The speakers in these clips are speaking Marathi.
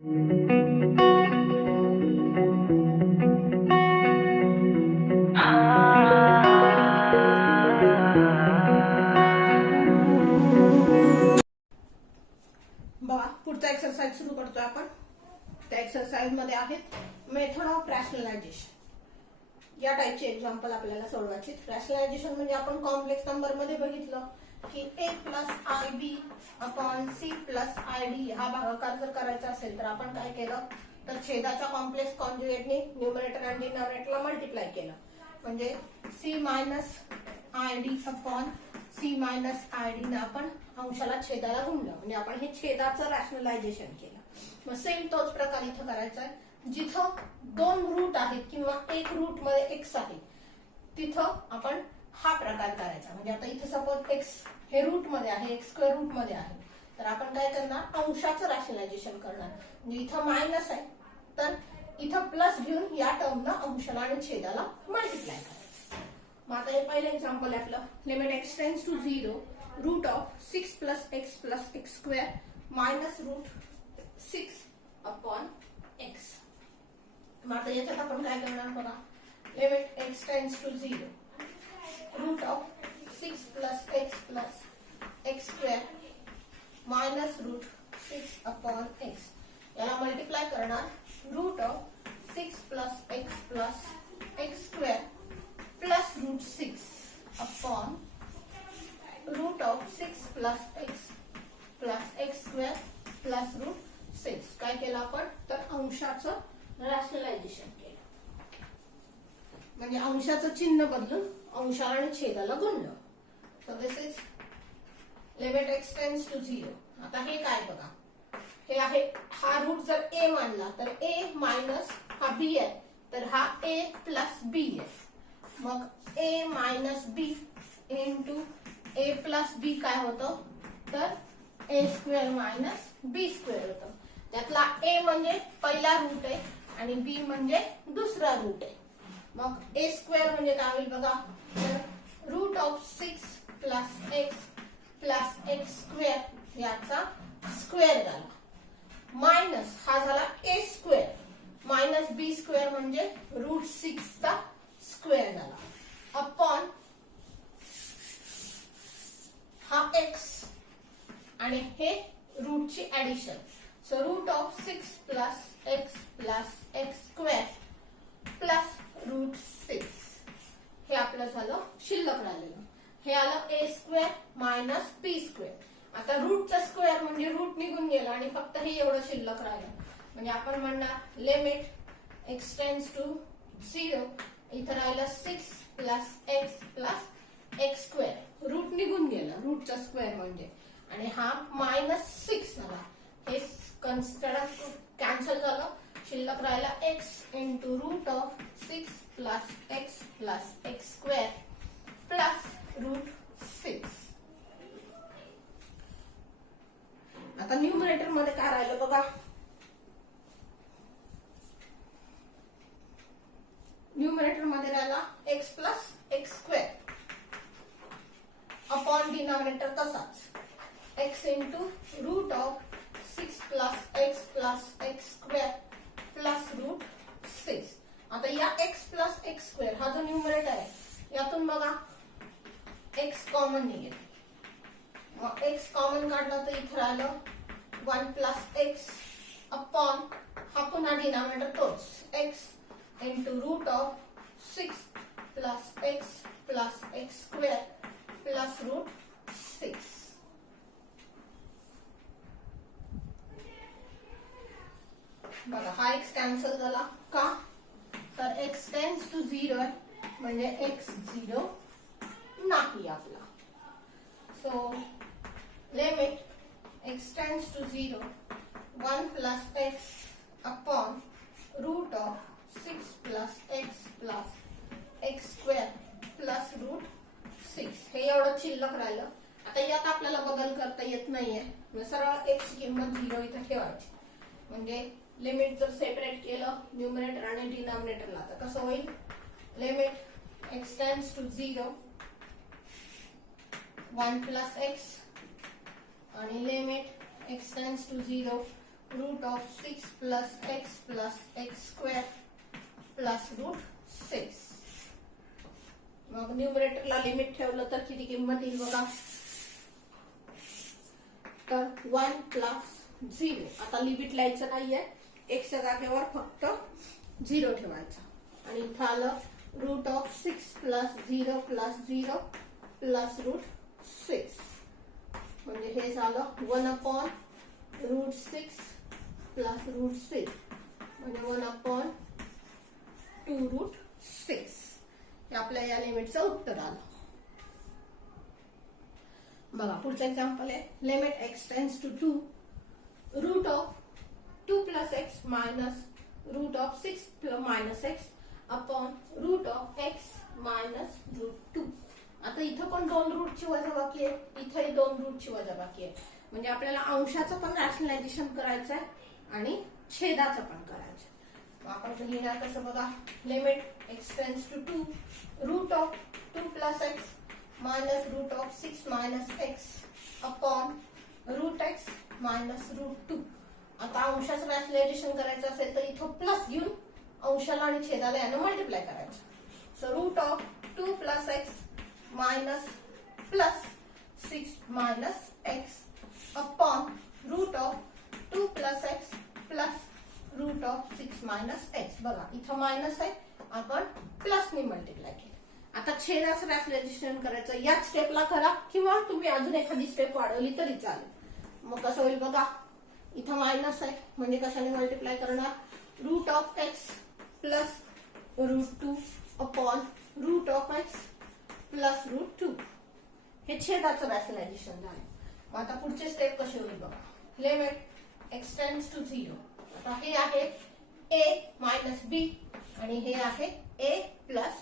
बघा पुढचा एक्सरसाइज सुरू करतोय आपण. त्या एक्सरसाइज मध्ये आहेत मेथड ऑफ रॅशनलायझेशन. या टाइपचे एक्झाम्पल आपल्याला सोडवायचे. रॅशनलायझेशन म्हणजे आपण कॉम्प्लेक्स नंबर मध्ये बघितलं की a plus i b upon c plus i d हा भागाकार जर करायचा असेल तर आपण काय केलं तर छेदाच्या कॉम्प्लेक्स कॉन्जुगेटने न्यूमरेटर आणि डिनॉमिनेटरला मल्टिप्लाय केलं. म्हणजे c minus i d upon c minus i d ने आपण अंशाला छेदाला गुणलं. म्हणजे आपण हे छेदाचं रॅशनलायझेशन केलं. मग सेम तोच प्रकार इथं करायचा आहे. जिथं दोन रूट आहेत किंवा एक रूट मध्ये एक्स आहे तिथं आपण हा प्रकार करायचा. म्हणजे आता इथे सपोज एक्स हे रूट मध्ये आहे, एक्स स्क्वेअर रूट मध्ये आहे, तर आपण काय करणार अंशाचं रॅशनलायझेशन करणार. म्हणजे इथं मायनस आहे तर इथं प्लस घेऊन या टर्मला अंशाला आणि छेदाला मल्टिप्लाय करायचं. मग आता हे पहिलं एक्झाम्पल आहे आपलं. Limit x tends to 0 root of 6 plus x square minus root 6 upon x. मग आता याच्यात आपण काय करणार बघा. Limit x tends to 0 root of 6 plus x square minus root 6 upon x. याला मल्टिप्लाय करणार. Root of 6 plus x square plus root 6 upon root of 6 plus x square plus root 6. काय केलं आपण तर अंशाचं रॅशनलायझेशन केलं. म्हणजे अंशाचं चिन्ह बदलून अंशाला आणि छेदाला गुणलं. So this is limit x tends to 0. आता हे काय बघा. हे आहे हा रूट जर ए मानला तर ए मायनस हा बी आहे तर हा ए प्लस बी आहे. मग ए मायनस बी इंटू ए प्लस बी काय होतं तर ए स्क्वेअर मायनस बी स्क्वेअर होतं. त्यातला ए म्हणजे पहिला रूट आहे आणि बी म्हणजे दुसरा रूट आहे. मग ए स्क्वेअर म्हणजे काय होईल बघा तर root of 6 plus x square याचा स्क्वेअर झाला. मायनस हा झाला a square minus b square म्हणजे रूट 6 चा स्क्वेअर झाला. अपॉन हा एक्स आणि हे रूटची addition. So root of 6 plus x square plus root 6 हे आपलं झालं शिल्लक राहिलेलं. हे आलं a square minus b square. आता रूटचा स्क्वेअर म्हणजे रूट निघून गेला आणि फक्त हे एवढं शिल्लक राहिलं. म्हणजे आपण म्हणणार लिमिट एक्स टेंड्स टू 0 इथं राहिलं 6 प्लस एक्स स्क्वेअर. रूट निघून गेलं रूटचा स्क्वेअर म्हणजे आणि हा मायनस 6 झाला. हे कॅन्सल झालं. शिल्लक राहिला x into root of 6 plus x square plus root 6. आता न्यूमरेटर मध्ये काय राहिलं बघा. न्यूमरेटर मध्ये राहिला x plus x square upon denominator तसाच x into root of 6 plus x square plus root 6. आता या एक्स प्लस एक्स स्क्वेअर हा जो न्यूमरेटर आहे यातून बघा एक्स कॉमन निघेल. मग एक्स कॉमन काढला तर इथे राहिलं 1 प्लस एक्स अपॉन हा पुन्हा डिनॉमिनेटर तोच x into root of 6 plus x square plus root 6. बघा हा एक्स कॅन्सल झाला का तर एक्स टेंड्स टू 0 आहे म्हणजे एक्स 0 नाही आपला. So limit x tends to 0 1 plus x upon root of 6 plus x square plus root 6. हे एवढं शिल्लक राहिलं. आता यात आपल्याला बदल करता येत नाहीये. सरळ एक्स ची किंमत 0 इथं ठेवायची. म्हणजे लिमिट जर सेपरेट केलं न्यूमरेटर आणि डिनॉमिनेटरला तर कसं होईल. Limit x tends to 0 1 plus x आणि limit x tends to 0 root of 6 plus x square plus root 6. मग न्यूमरेटरला लिमिट ठेवलं तर किती किंमत येईल बघा. तर 1 प्लस 0. आता लिमिट लिहायचं नाहीये, एक्सच्या जागेवर फक्त 0 ठेवायचा. आणि इथं आलं root of 6 plus 0 plus root 6. म्हणजे हे झालं 1/√6 प्लस रूट 6 म्हणजे 1/2√6. हे आपल्या या लिमिटचं उत्तर आलं. बघा पुढचं एक्झाम्पल आहे. Limit x tends to 2 root of 2 plus x minus root of 6 minus x upon root of x minus root 2. आता इथं पण 2 रूटची वजाबाकी आहे, इथंही 2 रूटची वजाबाकी आहे. म्हणजे आपल्याला अंशाचं पण रॅशनलायझेशन करायचं आहे आणि छेदाचं पण करायचं आहे. आपण लिहिणार कसं बघा. Limit x tends to 2 root of 2 plus x minus root of 6 minus x upon root x minus root 2. आता अंशाचं रॅशनलायझेशन करायचं असेल तर इथं प्लस घेऊन अंशाला आणि छेदाला यानं मल्टिप्लाय करायचं. So root of 2 plus x minus plus 6 minus x upon root of 2 plus x plus root of 6 minus x. बघा इथं मायनस आहे, आपण प्लसने मल्टिप्लाय केलं. आता छेदाचं रॅशनलायझेशन करायचं, याच स्टेपला करा किंवा तुम्ही अजून एखादी स्टेप वाढवली तरी चालेल. मग कसं होईल बघा. इथं मायनस आहे म्हणजे कशाने मल्टिप्लाय करणार. Root of x plus root 2 upon root of x plus root 2. हे छेदाचं रॅशनलायझेशन झालं. मग आता पुढचे स्टेप कसे होईल बघा. Limit x tends to 0. आता हे आहे a मायनस बी आणि हे आहे a प्लस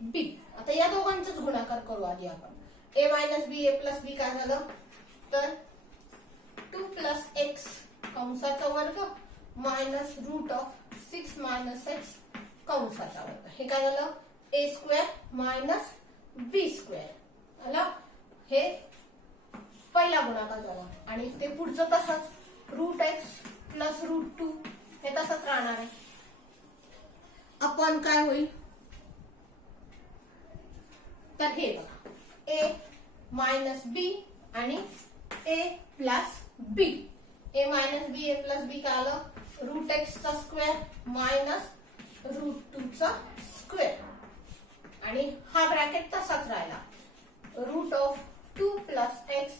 बी. आता या दोघांचाच गुणाकार करू आधी आपण. a minus b a plus b काय झालं तर 2 प्लस एक्स कंसाचा वर्ग minus root of 6 minus x कंसाचा वर्ग. हे काय झालं a square minus b square आला. हे पहिला गुणाकार झाला आणि ते पुढचं तसंच रूट एक्स प्लस रूट 2 हे तसंच राहणार आहे. आपण काय होईल तर हे बघा a मायनस बी आणि a plus b. a minus b a plus b काय आलं रूट एक्सचा स्क्वेअर मायनस रूट 2 चा स्क्वेअर आणि हा ब्रॅकेट तसाच राहिला. Root of 2 plus x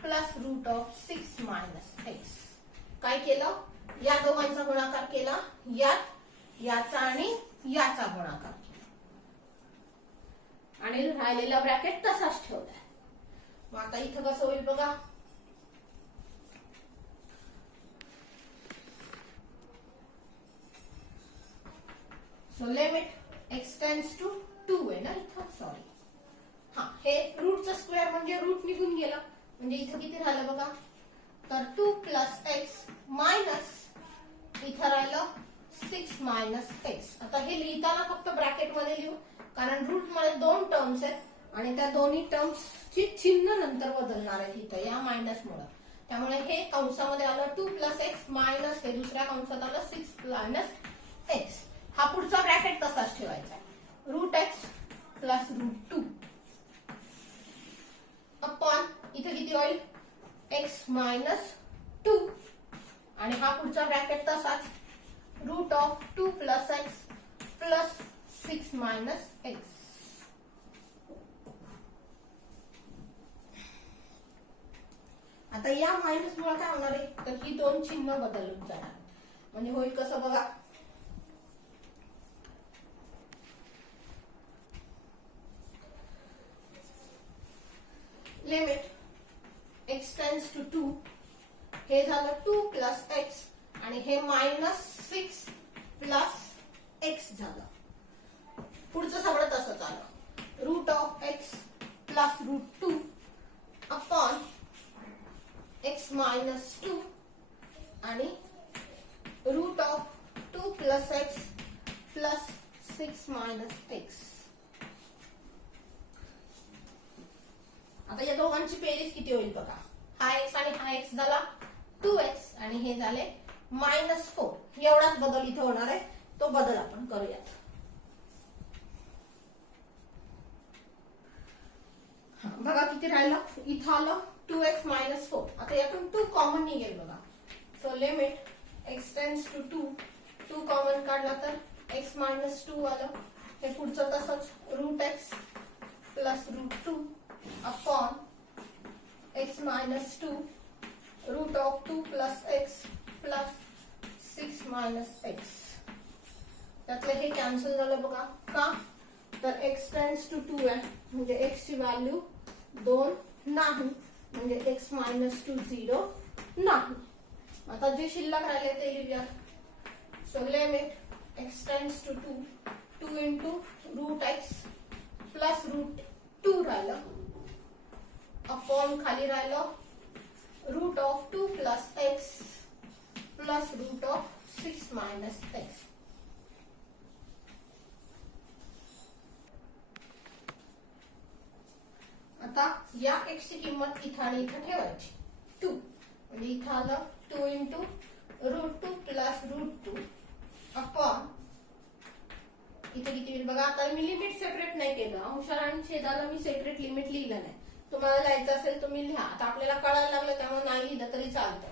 plus root of 6 minus x. काय केलं या दोघांचा गुणाकार केला, याचा आणि याचा गुणाकार केला आणि राहिलेला ब्रॅकेट तसाच ठेवलाय. मग आता इथं कसं होईल बघा. So limit x tends to 2 आहे ना इथं. सॉरी हा हे रूटचा स्क्वेअर म्हणजे रूट निघून गेला म्हणजे इथं किती राहिलं बघा तर 2 प्लस एक्स मायनस इथं राहिलं 6 मायनस एक्स. आता हे लिहिताना फक्त ब्रॅकेट मध्ये लिहू कारण रूट मध्ये 2 टर्म्स आहेत आणि त्या दोन्ही टर्म्स ची चिन्ह नंतर बदलणार आहेत इथं या मायनस मुळे. त्यामुळे हे कंसामध्ये आलं 2 प्लस एक्स मायनस हे दुसऱ्या कंसात आलं 6 मायनस एक्स. हा पुढचा ब्रॅकेट तसाच ठेवायचा. Root x plus root 2 upon इथे किती होईल एक्स मायनस 2 आणि हा पुढचा ब्रॅकेट तसाच root of 2 plus x plus 6 minus x. आता या मायनस मुळे काय होणार आहे तर ही दोन चिन्ह बदलून जाणार म्हणजे होईल कसं बघा. लिमिट एक्स टेन्स टू 2 हे झालं 2 प्लस एक्स आणि हे मायनस 6 प्लस एक्स झालं. पुढचं सगळं तसंच आलं. Root of x plus root 2 upon x minus 2 आणि root of 2 plus x plus 6 minus x. आता या दोघांची बेरीज किती होईल बघा. हा एक्स आणि हा एक्स झाला 2x आणि हे झाले -4 एवढाच बदल इथे होणार आहे. तो बदल आपण करूयात. बघा किती राहिलं, इथं आलं 2x - 4. आता यातून 2 कॉमन निघेल बघा. So limit x tends to 2 common काढला तर x - 2 आलं. हे पुढचं तसंच √x plus √2 upon x - 2 √2 plus x plus 6 - x. त्यातलं हे कॅन्सल झालं बघा. का तर x टेंड्स टू 2 आहे म्हणजे x ची व्हॅल्यू 2 नाही, म्हणजे x - 2 0 नाही. आता जे शिल्लक राहिले ते लिहूयात. So limit x tends to 2 into √x plus √2 राहिलं अपॉन खाली राहिलं √2 प्लस x प्लस √6 - x. आता या x ची किंमत इथं आणि इथं ठेवायची 2 म्हणजे इथं आलं 2 इंटू √2 प्लस √2 अपॉन इथे किती होईल बघा. आता मी लिमिट सेपरेट नाही केलं, अंशाला आणि छेदाला मी सेपरेट लिमिट लिहिलं नाही. तुम्हाला लिहायचं असेल तुम्ही लिहा. आता आपल्याला कळायला लागलं त्यामुळे नाही लिहिलं तरी चालतं.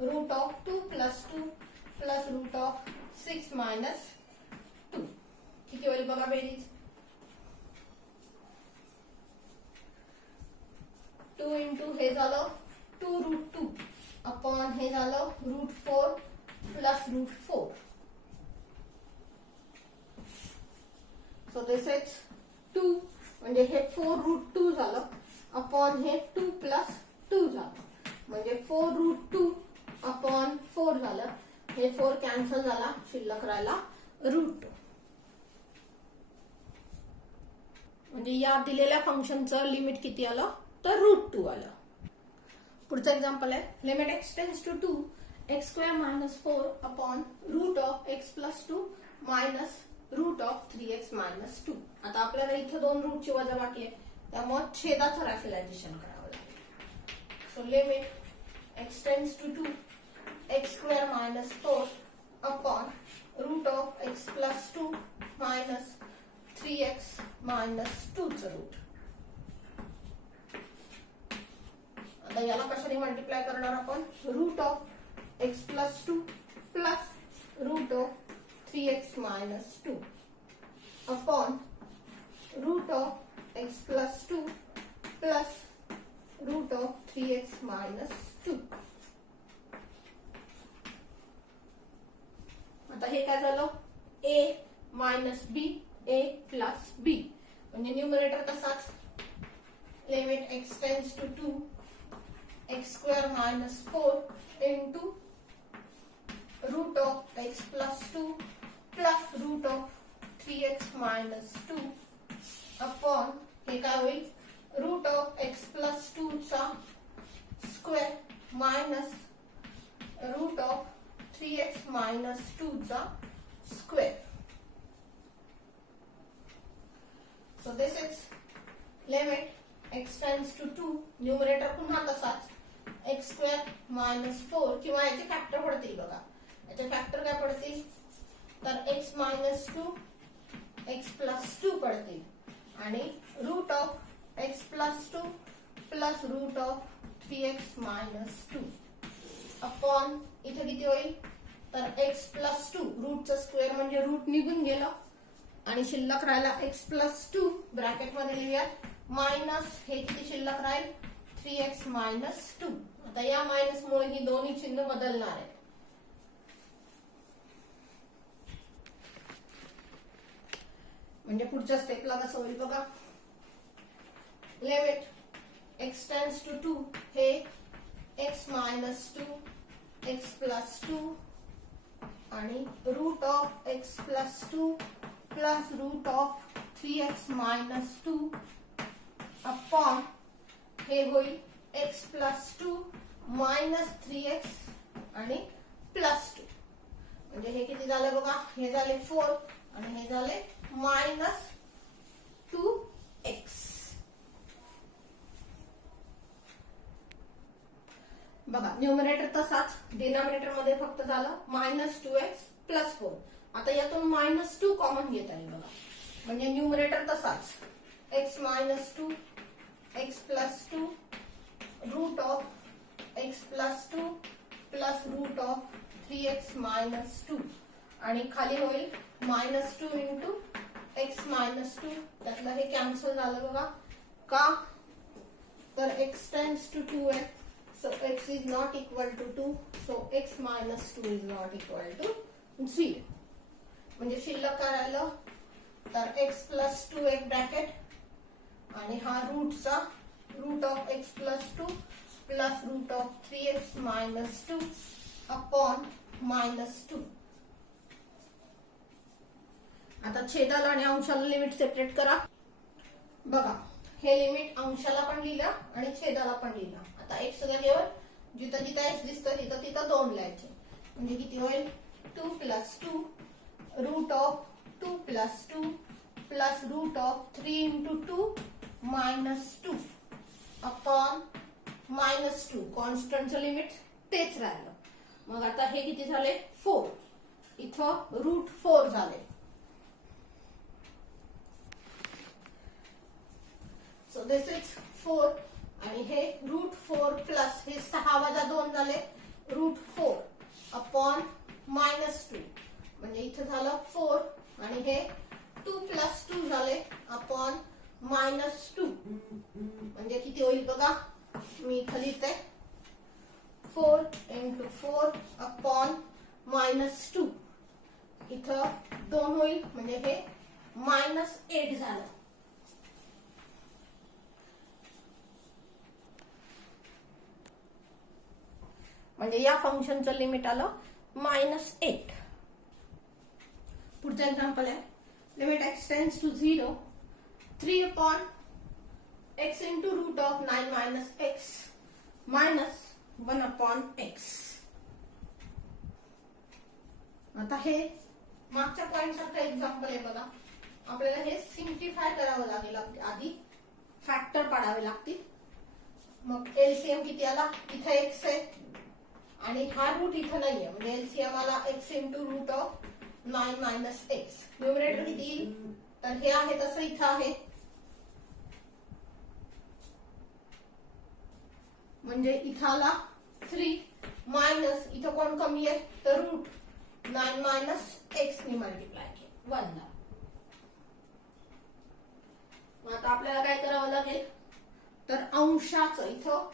√2 प्लस 2 प्लस √6 - 2 किती होईल बघा बेरीज. 2 इंटू हे झालं 2√2 अपॉन हे झालं √4 प्लस √4. सो दिस इज 2 म्हणजे हे 4√2 झालं अपॉन हे 2 प्लस 2 झालं म्हणजे 4√2 अपॉन 4 झालं. हे 4 कॅन्सल झाला, शिल्लक राहिला √2. म्हणजे या दिलेल्या फंक्शनचं लिमिट किती आलं तर √2 आलं. पुढचं एक्झाम्पल आहे limit x tends to 2 x² - 4 upon √x plus 2 minus √3x - 2. आता आपल्याला इथं 2 रूटची वजाबाकी आहे त्यामुळे छेदाचं रॅशनलायझेशन करावं लागेल. So limit x tends to 2 x² - 4 upon √x plus 2 minus 3x - 2 चं रूट. आता याला कशाने मल्टिप्लाय करणार आपण √x plus 2 plus √3x - 2 upon √x plus 2 plus √3x - 2. आता हे काय झालं a minus b a plus b म्हणजे न्यूमरेटर तसाच. Limit x tends to 2 x² - 4 into √x plus 2 plus √3x - 2 upon हे काय होईल √x प्लस 2 चा स्क्वेअर मायनस √3x - 2 चा square. So this is limit x tends to 2 numerator पुन्हा तसाच x² - 4 किंवा याचे फॅक्टर पडतील बघा. याचे फॅक्टर काय पडतील तर x - 2 x प्लस 2 पडतील आणि √x plus 2 plus √3x - 2 upon इथे किती होईल तर x प्लस 2 रूटचं स्क्वेअर म्हणजे रूट निघून गेलं आणि शिल्लक राहिला x प्लस 2 ब्रॅकेट मध्ये लिहूयात मायनस हे किती शिल्लक राहील 3x - 2. आता या मायनस मुळे ही दोन्ही चिन्ह बदलणार आहेत. म्हणजे पुढच्या स्टेपला कसं होईल बघा. लिमिट x टेंड्स टू 2 हे x - 2 x प्लस 2 आणि √x plus 2 plus √3x - 2 upon हे होईल x प्लस 2 मायनस 3x आणि प्लस 2 म्हणजे हे किती झालं बघा. हे झाले 4 आणि हे झाले मायनस 2x. बघा न्यूमरेटर तसाच, डिनॉमिनेटर मध्ये फक्त झालं -2x + 4. आता यातून -2 कॉमन घेता येईल बघा, म्हणजे न्यूमरेटर तसाच x - 2 x + 2 √x + 2 +√3x - 2 आणि खाली होईल -2 × x - 2. त्यातलं हे कॅन्सल झालं बघा, का तर x tends to 2x, so x is not equal to 2, so x - 2 is not equal to 0. म्हणजे शिल्लक काय राहिलं तर x + 2 एक ब्रॅकेट आणि हा रूटचा √x + 2 +√3x - 2 अपॉन -2. आता छेदाला आणि अंशाला लिमिट सेपरेट करा. बघा हे लिमिट अंशाला पण लिहिलं आणि छेदाला पण लिहिलं. आता x जागेवर जिथं जिथं x दिसतं तिथं तिथं 2 लिहायचे, म्हणजे किती होईल 2 + 2 √2 + 2 +√3 × 2 -2 अपॉन -2. कॉन्स्टंटचं लिमिट तेच राहिलं. मग आता हे किती झाले 4, इथं √4 झाले. सो दिस इज 4 आणि हे √4 प्लस हे 6 - 2 झाले √4 अपॉन -2, म्हणजे इथं झालं 4 आणि हे 2 + 2 झाले अपॉन -2, म्हणजे किती होईल बघा, मी इथं लिहिते 4 × 4 अपॉन -2. इथं 2 होईल म्हणजे हे -8 झालं. म्हणजे या फंक्शनचं लिमिट आलं -8. पुढचं एक्झाम्पल आहे limit x tends to 0 3 upon x into √9 - x minus 1 upon x. आता हे मागच्या पॉइंट सारखं एक्झाम्पल आहे बघा. आपल्याला हे सिम्प्लिफाय करावं लागेल, आधी फॅक्टर पाडावे लागतील. मग एलसीएम किती आला, इथं x आहे आणि हा रूट इथं नाहीये, म्हणजे एलसीएम आला x into √9 - x. न्यूमरेटर किती येईल तर हे आहे तसं इथं आहे, म्हणजे इथं आला 3 मायनस इथं कोण कमी आहे तर √9 - x ने मल्टिप्लाय केलं 1 ला. मग आता आपल्याला काय करावं लागेल तर अंशाचं इथं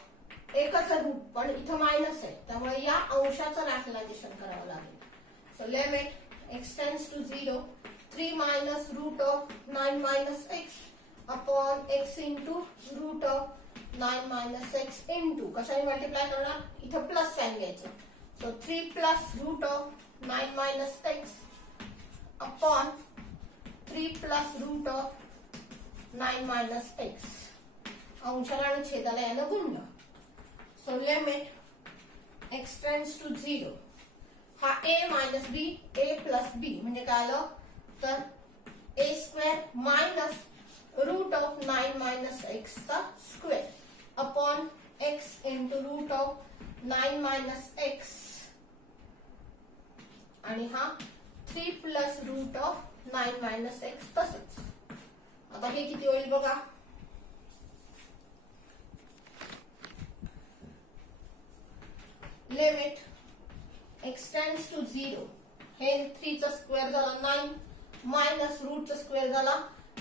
एकच रूट पण इथं मायनस आहे, त्यामुळे या अंशाचं रॅशनलायझेशन करावं लागेल. So limit x tends to 0 3 - √9 - x upon x into √9 - x into कशाने मल्टिप्लाय करणार, इथं प्लस साइन घ्यायचं. So 3 + √9 - x upon 3 + √9 - x. अंशाला आणि छेदाला यानं गुणलं. So limit x tends to 0 हा a - b a + b म्हणजे काय आलं तर a² मायनस √9 - x चा square upon x into √9 - x आणि हा 3 + √9 - x तसंच. आता हे किती होईल बघा, लिमिट x टेंड्स टू 0 हे 3 चा स्क्वेअर झाला 9 मायनस रूटचा स्क्वेअर झाला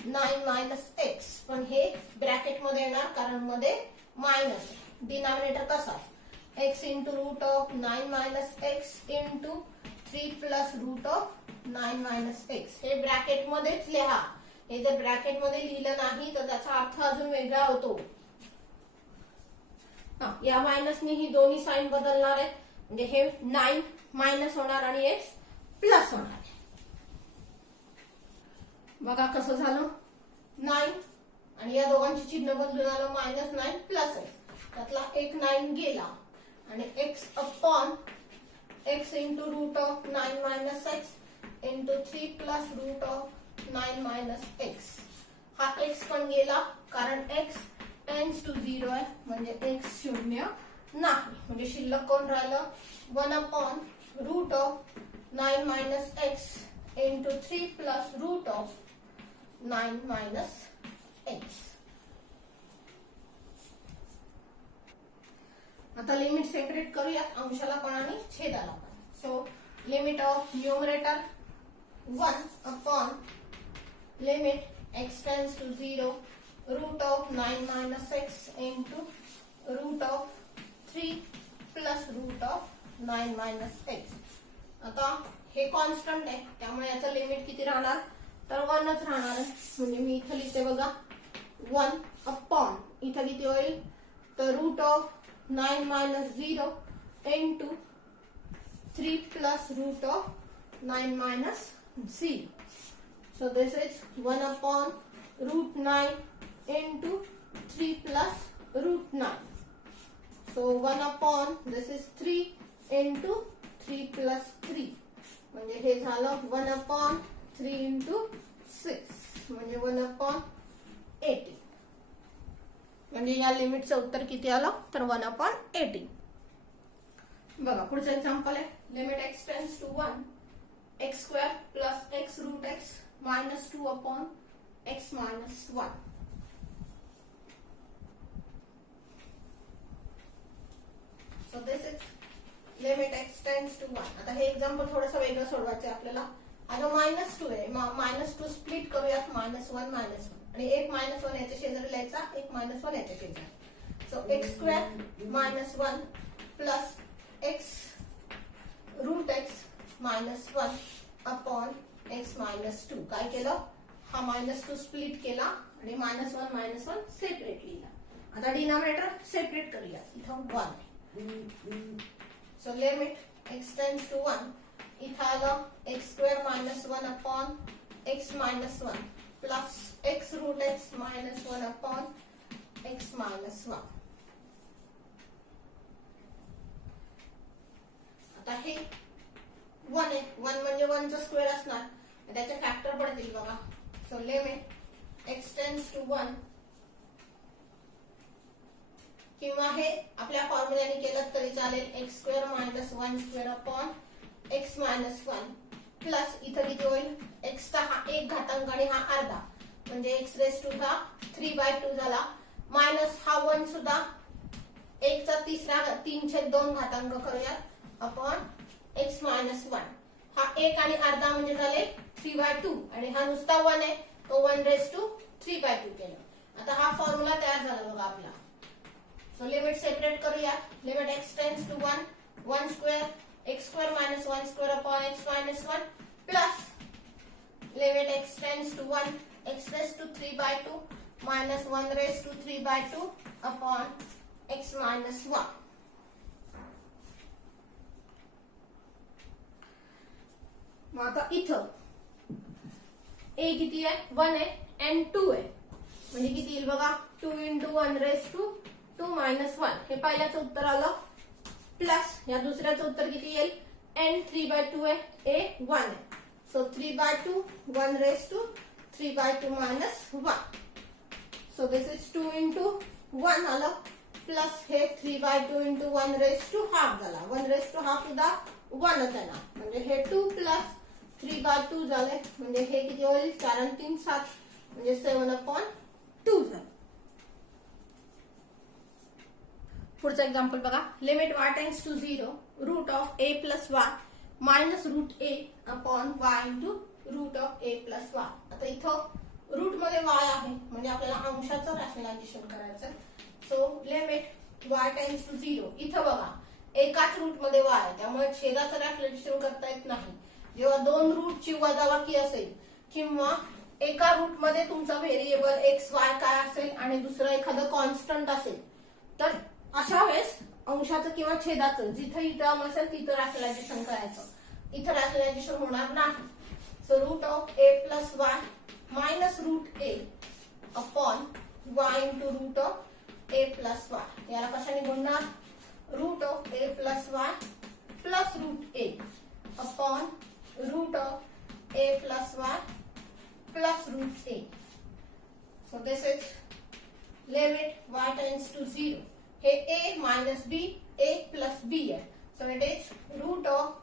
9 - x, पण हे ब्रॅकेट मध्ये येणार कारण मध्ये मायनस, डिनॉमिनेटर कसा x into √9 - x into 3 + √9 - x. हे ब्रॅकेट मध्येच लिहा. हे जर ब्रॅकेट मध्ये लिहिलं नाही तर त्याचा अर्थ अजून वेगळा होतो. या मायनसने ही दोन्ही साइन बदलणार आहे, म्हणजे हे 9 मायनस होणार आणि x प्लस होणार. बघा कसं झालं 9 आणि या दोघांची चिन्ह बदलून आलं -9 प्लस x. त्यातला एक 9 गेला आणि x upon x into √9 - x into 3 + √9 - x. हा x पण गेला कारण x टेंड्स टू 0 आहे, म्हणजे x 0 नाही, म्हणजे शिल्लक कोण राहिलं 1 upon root of 9 minus x into 3 plus root of 9 minus x. आता लिमिट सेपरेट करूया, अंशाला पण आणि छेदाला पण. So limit of numerator 1 upon limit x tends to 0 root of 9 minus x into root of 3 plus root of 9 minus x. आता हे कॉन्स्टंट आहे, त्यामुळे याचं लिमिट किती राहणार तर 1च राहणार आहे. म्हणजे मी इथं लिहिते बघा 1 अपॉन इथं किती होईल तर root of 9 minus 0 into 3 plus root of 9 minus 0. So this is 1 upon root 9 into 3 plus root 9. So 1 upon this is 3 into 3 plus 3. म्हणजे हे झालं 1 upon 3 into 6 म्हणजे 1 upon 18. म्हणजे या लिमिटचं उत्तर किती आलं तर 1 upon 18. बघा पुढचं एक्झाम्पल आहे. Limit x tends to 1 x square plus x root x minus 2 upon x minus 1. So this is limit x tends to 1. आता हे एक्झाम्पल थोडंसं वेगळं सोडवायचं आपल्याला. आता -2 आहे, -2 स्प्लिट करूयात -1 -1 आणि एक -1 याच्या शेजारी लिहायचा, एक -1 याच्या शेजारी. So x square -1 plus x root x -1 upon x minus 2. काय केलं हा -2 स्प्लिट केला आणि -1 सेपरेट लिहिला. आता डिनॉमिनेटर सेपरेट करूया, इथं 1. So limit x tends to 1 इथं आलं x square -1 upon x minus 1 plus x root x -1 upon x minus 1. आता हे 1 आहे, 1 म्हणजे 1चा स्क्वेअर असणार, त्याचे फॅक्टर पडतील बघा. So limit x tends to 1 किंवा हे आपल्या फॉर्म्युल्याने केलं तरी चालेल x square -1 square upon x minus 1 plus इथं किती होईल एक्सचा हा 1 घातांक आणि हा अर्धा म्हणजे एक्स रेस टू हा 3/2 झाला मायनस हा 1 सुद्धा 1चा तिसरा 3/2 घातांक करूया अपॉन एक्स मायनस 1. हा 1 आणि अर्धा म्हणजे झाले 3/2 आणि हा नुसता 1 आहे तो 1 रेस टू 3/2 केलं. आता हा फॉर्म्युला तयार झाला बघा आपला. सो लिमिट सेपरेट करूया. Limit x tends to 1 square x square -1 square upon x minus 1 plus limit x tends to 1 x raise to 3/2 minus 1 raise to 3/2 upon x minus 1. मग आता इथं a किती आहे 1 आहे and 2 आहे म्हणजे किती येईल बघा 2 into 1 raised to 2 minus 1. हे पहिल्याचं उत्तर आलं प्लस या दुसऱ्याचं उत्तर किती येईल n 3/2 आहे a 1 आहे. So 3/2 1 raised to 3/2 minus 1. So this is 2 into 1 आलं प्लस हे 3/2 into 1 raised to half झाला. 1 raised to half सुद्धा 1च आहे ना म्हणजे हे 2 प्लस 3/2 झाले म्हणजे हे किती होईल 4 आणि 3 7 म्हणजे 7/2 झालं. पुढचं एक्झाम्पल बघा. Limit y tends to 0 root of a plus y minus root a upon y into root of a plus y. आता इथं रूट मध्ये y आहे म्हणजे आपल्याला अंशाचं रॅशनलायझेशन करायचं. So limit y tends to 0 इथं बघा एकाच रूट मध्ये y आहे त्यामुळे छेदाचं रॅशनलायझेशन करता येत नाही. जेव्हा दोन रूटची वजाबाकी असेल किंवा एका रूट मध्ये तुमचा व्हेरिएबल एक्स वाय काय असेल आणि दुसरं एखादं कॉन्स्टंट असेल तर अशा वेळेस अंशाचं किंवा छेदाचं जिथे टर्म असेल तिथं रॅशनलायझेशन करायचं. इथं रॅशनलायझेशन होणार नाही. So root of a plus y minus root a upon y into root of a plus y. याला कशाने गुणणार root of a plus y plus root a upon root of a plus y plus root a. So this is limit y tends to 0. हे a minus b a plus b आहे. So it is root of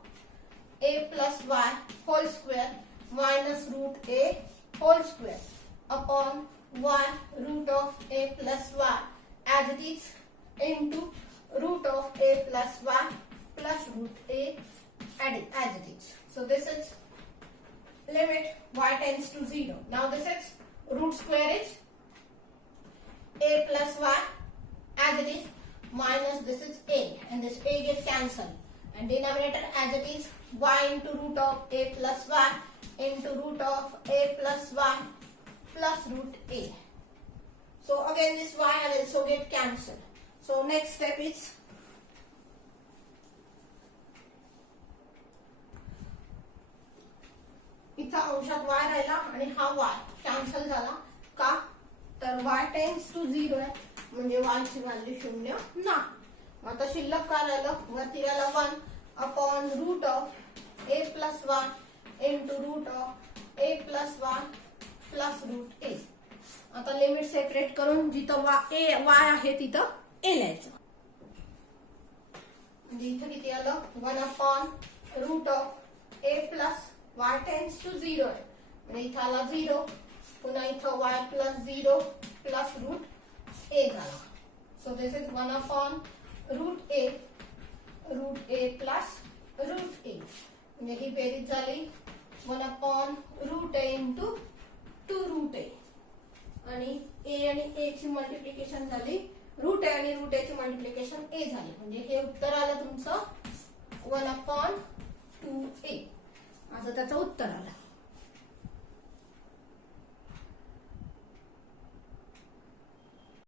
a plus y whole square minus root a whole square upon y root of a plus y as it is into root of a plus y plus root a as it is. So this is limit y tends to 0. Now this is root square is a plus y as it is minus this is a, and this a gets cancelled, and denominator as it is y into root of a plus y into root of a plus y plus root a. So again this y will also get cancelled. So next step is इथं अंशात y राहिला आणि हा y कॅन्सल झाला का, तर y टेन्स टू 0 आहे म्हणजे y ची व्हॅल्यू 0 नाही. आता शिल्लक काय राहिलं, वरती राहिला 1 upon root of a plus y into root of a plus y plus root a. आता लिमिट सेपरेट करून जिथं y आहे तिथं a लिहायचं. म्हणजे इथं किती आलं 1 upon root of a plus y tends to 0 आहे म्हणजे इथं आला 0, पुन्हा इथं y plus 0 plus root a झाला. So this is 1 upon root a plus root a म्हणजे ही बेरीज झाली 1 upon root a into 2 root a, आणि a आणि a ची मल्टिप्लिकेशन झाली रूट a आणि रूट a ची मल्टिप्लिकेशन a झाली म्हणजे हे उत्तर आलं तुमचं 1 अपॉन 2a. असं त्याचं उत्तर आलं.